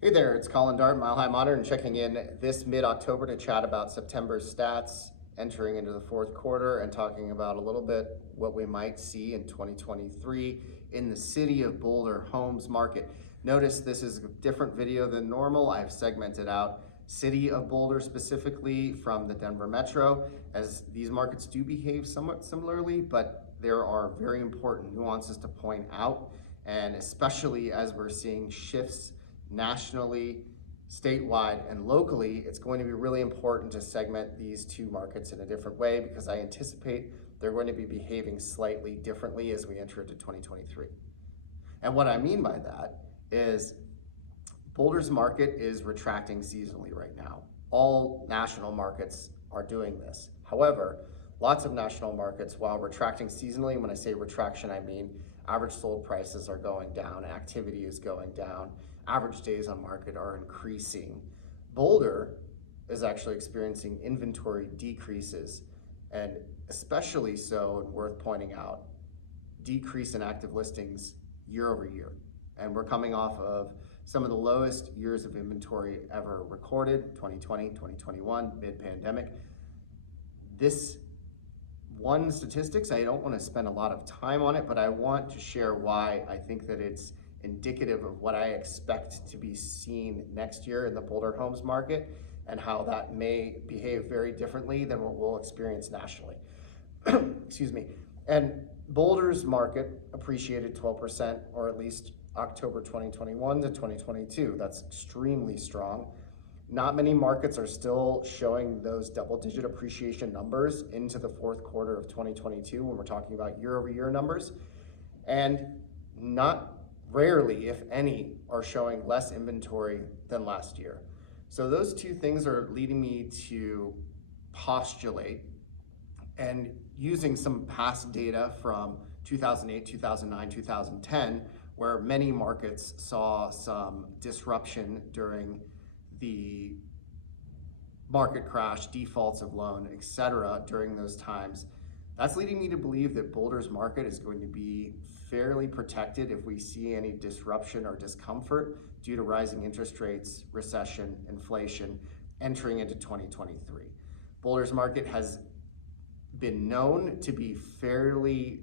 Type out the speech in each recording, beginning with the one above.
Hey there, it's Colin Dart, Mile High Modern, checking in this mid-October to chat about September's stats, entering into the fourth quarter, and talking about a little bit what we might see in 2023 in the city of Boulder homes market. Notice this is a different video than normal. I've segmented out city of Boulder specifically from the Denver Metro, as these markets do behave somewhat similarly, but there are very important nuances to point out, and especially as we're seeing shifts nationally, statewide, and locally, it's going to be really important to segment these two markets in a different way because I anticipate they're going to be behaving slightly differently as we enter into 2023. And what I mean by that is Boulder's market is retracting seasonally right now. All national markets are doing this. However, lots of national markets, while retracting seasonally, when I say retraction, I mean average sold prices are going down, activity is going down, average days on market are increasing. Boulder is actually experiencing inventory decreases, and especially so, and worth pointing out, decrease in active listings year over year. And we're coming off of some of the lowest years of inventory ever recorded, 2020, 2021, mid-pandemic. This one statistics, I don't want to spend a lot of time on it, but I want to share why I think that it's indicative of what I expect to be seen next year in the Boulder homes market and how that may behave very differently than what we'll experience nationally. Excuse me. And Boulder's market appreciated 12%, or at least October 2021 to 2022. That's extremely strong. Not many markets are still showing those double-digit appreciation numbers into the fourth quarter of 2022 when we're talking about year-over-year numbers. And not rarely, if any, are showing less inventory than last year. So those two things are leading me to postulate, and using some past data from 2008, 2009, 2010, where many markets saw some disruption during the market crash, defaults of loan, etc. during those times. That's leading me to believe that Boulder's market is going to be fairly protected if we see any disruption or discomfort due to rising interest rates, recession, inflation entering into 2023. Boulder's market has been known to be fairly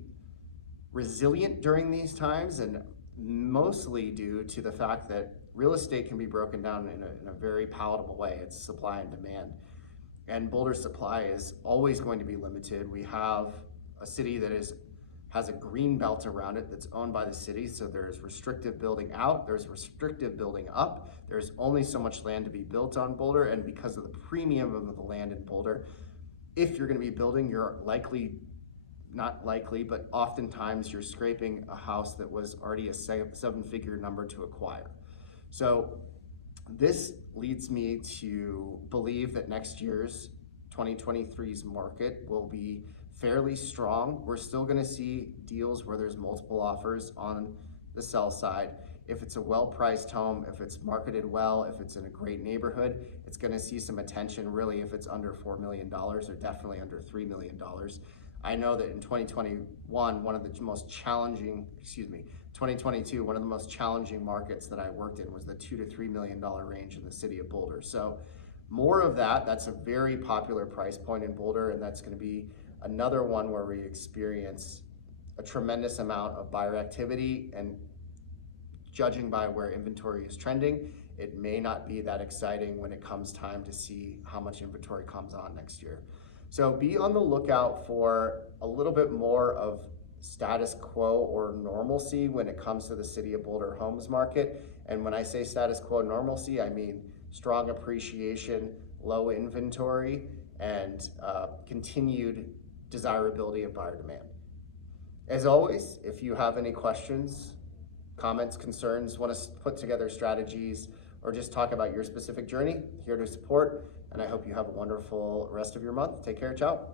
resilient during these times, and mostly due to the fact that real estate can be broken down in a very palatable way. It's supply and demand. And Boulder's supply is always going to be limited. We have a city that has a green belt around it that's owned by the city, so there's restrictive building out, there's restrictive building up, there's only so much land to be built on Boulder, and because of the premium of the land in Boulder, if you're gonna be building, you're not likely, but oftentimes you're scraping a house that was already a seven-figure number to acquire. So this leads me to believe that next year's 2023's market will be fairly strong. We're still gonna see deals where there's multiple offers on the sell side. If it's a well-priced home, if it's marketed well, if it's in a great neighborhood, it's gonna see some attention really if it's under $4 million or definitely under $3 million. I know that in 2021, 2022, one of the most challenging markets that I worked in was the $2 to $3 million range in the city of Boulder. So more of that's a very popular price point in Boulder, and that's gonna be another one where we experience a tremendous amount of buyer activity, and judging by where inventory is trending, it may not be that exciting when it comes time to see how much inventory comes on next year. So be on the lookout for a little bit more of status quo or normalcy when it comes to the city of Boulder homes market. And when I say status quo normalcy, I mean strong appreciation, low inventory, and continued desirability of buyer demand. As always, if you have any questions, comments, concerns, want to put together strategies, or just talk about your specific journey, here to support. And I hope you have a wonderful rest of your month. Take care, ciao.